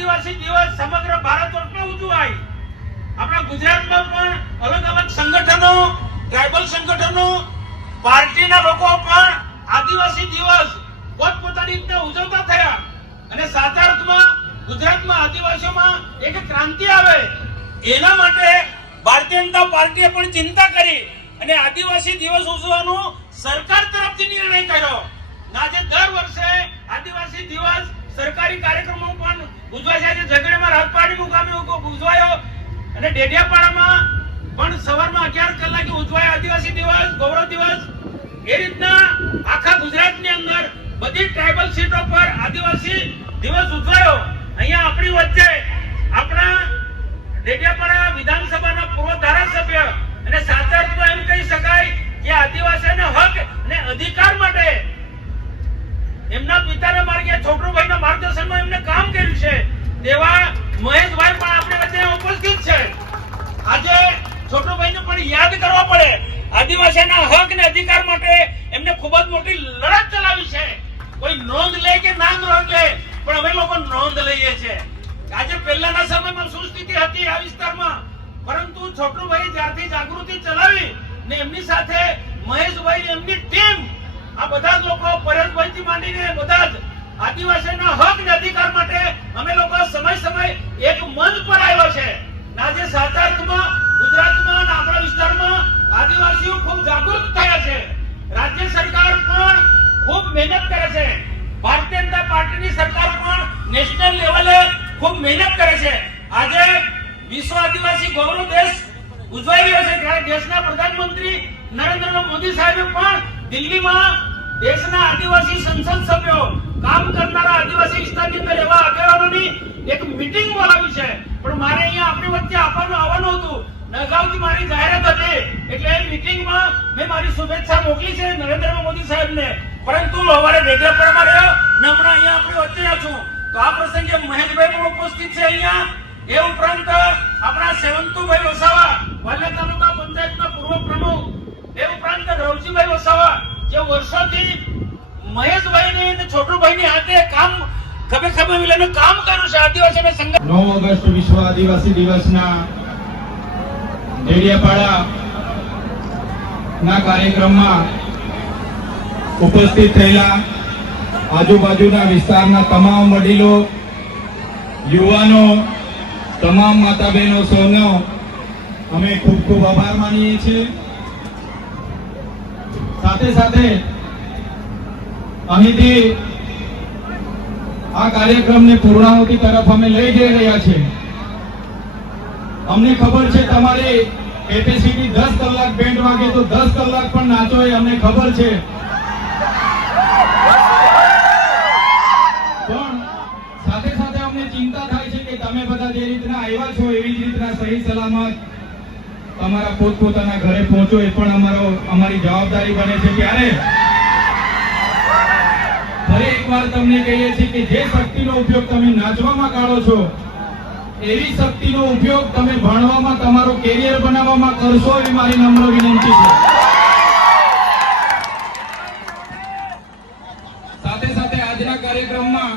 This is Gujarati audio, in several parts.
આદિવાસી દિવસ સમગ્ર ભારત વર્ષમાં ઉજવાય. આપણા ગુજરાતમાં પણ અલગ અલગ સંગઠનો, ટ્રાઇબલ સંગઠનો, પાર્ટીના લોકો પણ આદિવાસી દિવસ પોતપોતાની રીતે ઉજવતા થયા અને સાચા અર્થમાં ગુજરાતમાં આદિવાસીઓમાં એક ક્રાંતિ આવે એના માટે ભારતીય જનતા પાર્ટીએ પણ ચિંતા કરી અને આદિવાસી દિવસ ઉજવવાનો સરકાર તરફથી નિર્ણય કર્યો. આજે દર વર્ષે આદિવાસી દિવસ સરકારી કાર્યક્રમો પણ ઉજવાય છે. આજે ઝઘડિયામાં રાજપાડી મુકામે ઉજવાયો અને ડેડિયાપાડામાં પણ સવારમાં 11 કલાકે ઉજવાય આદિવાસી દિવસ, ગૌરવ દિવસ. એ રીતના આખા ગુજરાતની અંદર બધી ટ્રાઇબલ સીટો પર આદિવાસી દિવસ ઉજવાયો. અહીંયા આપણી વચ્ચે આપણા ડેડિયાપાડા વિધાનસભાના પૂર્વ ધારાસભ્ય અને સાચા અર્થમાં એમ કહી શકાય કે આદિવાસીઓના હક અને અધિકાર માટે એમના પિતાના માર્ગે છોટરુભાઈના માર્ગદર્શનમાં એમને કામ કર્યું છે તેવા મહેશભાઈ પણ આપણી વચ્ચે ઉપસ્થિત છે. આજે છોટરુભાઈને પણ યાદ કરવા પડે. આદિવાસીના હક અને અધિકાર માટે એમને ખૂબ જ મોટી લડત ચલાવી છે. કોઈ નોંધ લે કે ના નોંધ લે પણ અમે લોકો નોંધ લઈએ છીએ. આજે પહેલાના સમયમાં શું સ્થિતિ હતી આ વિસ્તારમાં, પરંતુ છોટરુભાઈ જ્યારથી જાગૃતિ ચલાવી ને એમની સાથે મહેશભાઈ એમની ટીમ આ બધા જ લોકો પરેશભાઈથી માંડીને બધા જ આદિવાસીના હક અને અધિકાર માટે અમે લોકો સમય એક મંચ પર આવ્યો છે. આજે સાચા અર્થમાં ગુજરાતમાં અને આપણા વિસ્તારમાં આદિવાસીઓ ખૂબ જાગૃત થયા છે. રાજ્ય સરકાર પણ ખૂબ મહેનત કરે છે. ભારતીય જનતા પાર્ટીની સરકાર પણ નેશનલ લેવલે ખૂબ મહેનત કરે છે. આજે વિશ્વ આદિવાસી ગૌરવ દેશ ઉજવાઈ રહ્યો છે ત્યારે દેશના પ્રધાનમંત્રી નરેન્દ્ર મોદી સાહેબે પણ દિલ્હીમાં દેશના આદિવાસી સંસદ સભ્યો, કામ કરનારા આદિવાસી વિસ્તારની અંદર એવા આગેવાનોની એક મીટિંગ બોલાવી છે. પણ મારે અહીંયા આપણી વચ્ચે આવવાનું હતું. અગાઉથી મારી જાહેરાત હતી એટલે એ મીટિંગમાં મેં મારી શુભેચ્છા મોકલી છે નરેન્દ્ર મોદી સાહેબને, પરંતુ સવારે ડેડિયાપાડામાં રહ્યો ને હમણાં અહીંયા આપણી વચ્ચે છું. તો આ પ્રસંગે મહેશભાઈ પણ ઉપસ્થિત છે અહીંયા. એ ઉપરાંત આપણા સેવંતુભાઈ વસાવા, વાલિયા તાલુકા પંચાયતના પૂર્વ પ્રમુખ, એ ઉપરાંત રવજીભાઈ વસાવા જે વર્ષોથી મહેશભાઈની અને છોટરુભાઈની હાથે કામ ખભે મિલાઈને કામ કર્યું છે આદિવાસીના સંગઠન. 9 ઓગસ્ટ વિશ્વ આદિવાસી દિવસના ડેડિયાપાડા ના કાર્યક્રમમાં ઉપસ્થિત થયેલા આજુબાજુના વિસ્તારના તમામ વડીલો, યુવાનો, તમામ માતા બહેનો સૌનો અમે ખૂબ ખૂબ આભાર માનીએ છીએ. સાથે અહીંથી આ કાર્યક્રમને પૂર્ણાહુતિ તરફ અમે લઈ જઈ રહ્યા છીએ. અમને ખબર છે તમારી કેપેસિટી 10 કલાક બેન્ડ વાગે તો 10 કલાક પણ નાચો એ અમને ખબર છે. પણ સાથે અમને ચિંતા થાય છે કે તમે બધા જે રીતના આવ્યા છો એવી જ રીતના સહી સલામત તમારા પોતપોતાના ઘરે પહોંચો એ પણ અમારી જવાબદારી બને છે. ત્યારે ફરી એકવાર તમને કહીએ છીએ કે જે શક્તિનો ઉપયોગ તમે નાચવામાં કાઢો છો એવી શક્તિનો ઉપયોગ તમે ભણવામાં, તમારું કેરિયર બનાવવામાં કરશો એ મારી નમ્ર વિનંતી છે. સાથે આજના કાર્યક્રમમાં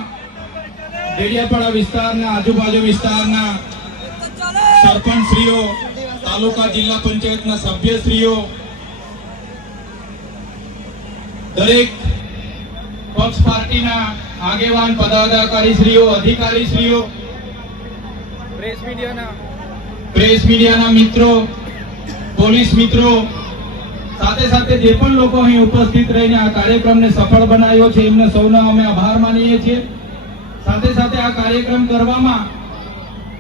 ડેડિયાપાડા વિસ્તારના, આજુબાજુ વિસ્તારના સરપંચશ્રીઓ, તાલુકા જિલ્લા પંચાયતના સભ્યશ્રીઓ, દરેક પક્ષ પાર્ટીના આગેવાન પદાધિકારીશ્રીઓ, અધિકારીશ્રીઓ, પ્રેસ મીડિયાના મિત્રો, પોલીસ મિત્રો, સાથે જે પણ લોકો અહીં ઉપસ્થિત રહીને આ કાર્યક્રમને સફળ બનાવ્યો છે એમને સૌનો અમે આભાર માનીએ છીએ. સાથે આ કાર્યક્રમ કરવામાં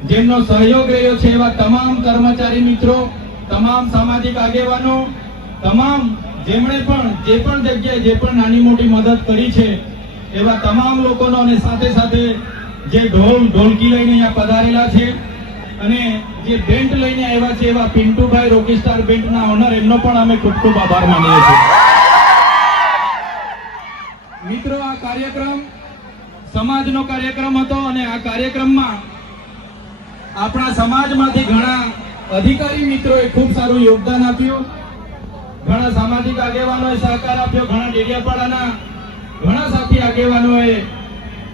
જેમનો સહયોગ રહ્યો છે એવા તમામ કર્મચારી મિત્રો, તમામ સામાજિક આગેવાનો, તમામ જેમણે પણ જે પણ જગ્યાએ જે પણ નાની મોટી મદદ કરી છે એવા તમામ લોકોનો, અને સાથે જે ઢોલકી લઈને અહીંયા પધારેલા છે અને જે બેન્ડ લઈને આવ્યા છે એવા પિન્ટુભાઈ રોકીસ્ટાર બેન્ડના ઓનર, એમનો પણ અમે ખૂબ ખૂબ આભાર માનીએ છીએ. મિત્રો, આ કાર્યક્રમ સમાજનો કાર્યક્રમ હતો અને આ કાર્યક્રમમાં આપણા સમાજમાંથી ઘણા અધિકારી મિત્રોએ ખૂબ સારું યોગદાન આપ્યું. ઘણા સામાજિક આગેવાનોએ સહકાર આપ્યો. ઘણા ડેડિયાપાડાના ઘણા સાથી આગેવાનોએ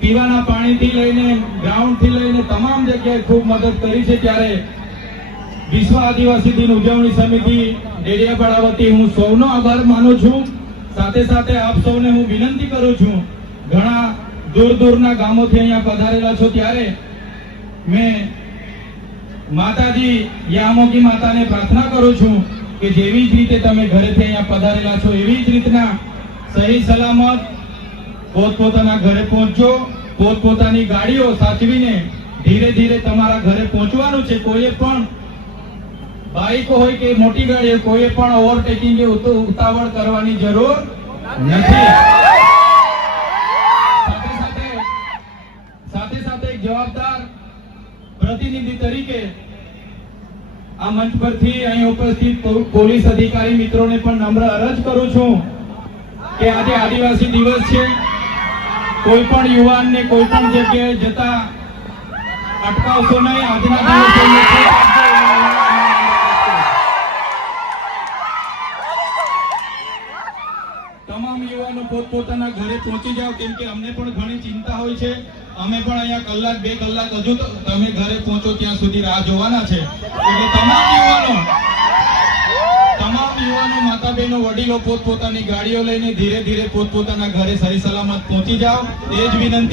પીવાના પાણીથી લઈને ગ્રાઉન્ડથી લઈને તમામ જગ્યાએ ખૂબ મદદ કરી છે, ત્યારે વિશ્વ આદિવાસી દિન ઉજવણી સમિતિ ડેડિયાપાડા વતી હું સૌનો આભાર માનું છું. સાથે સાથે આપ સૌને હું વિનંતી કરું છું, ઘણા દૂર દૂરના ગામોથી અહીંયા પધારેલા છો, ત્યારે મેં માતાજી યામોકી માતાને પ્રાર્થના કરું છું કે જેવી જ રીતે તમે ઘરેથી અહીંયા પધારેલા છો એવી જ રીતના સહી સલામત પોતપોતાના ઘરે પહોંચજો. પોતપોતાની ગાડીઓ સાચવીને ધીરે ધીરે તમારા ઘરે પહોંચવાનું છે. કોઈએ પણ બાઇક હોય કે મોટી ગાડી હોય, કોઈએ પણ ઓવરટેકિંગ કે ઉતાવળ કરવાની જરૂર નથી. સાથે સાથે એક જવાબદાર પ્રતિનિધિ તરીકે આ મંચ પરથી અહીં ઉપસ્થિત પોલીસ અધિકારી મિત્રોને પણ નમ્ર અરજ કરું છું કે આજે આદિવાસી દિવસ છે. કોઈ પણ યુવાનને કોઈ પણ જગ્યાએ જતા અટકાવશો નહીં. આજના દિવસે તમામ યુવાનો પોતપોતાના ઘરે પહોંચી જાઓ, કેમ કે અમને પણ ઘણી ચિંતા હોય છે. અમે પણ અહીંયા કલાક 2 કલાક હજુ તમે ઘરે પહોંચો ત્યાં સુધી રાહ જોવાના છે. એટલે તમામ યુવાનો માતા બહેનો વડીલો પોતપોતાની ગાડીઓ લઈને ધીરે ધીરે પોતપોતાના ઘરે સહી સલામત પહોંચી જાઓ. એ જ વિનંતી.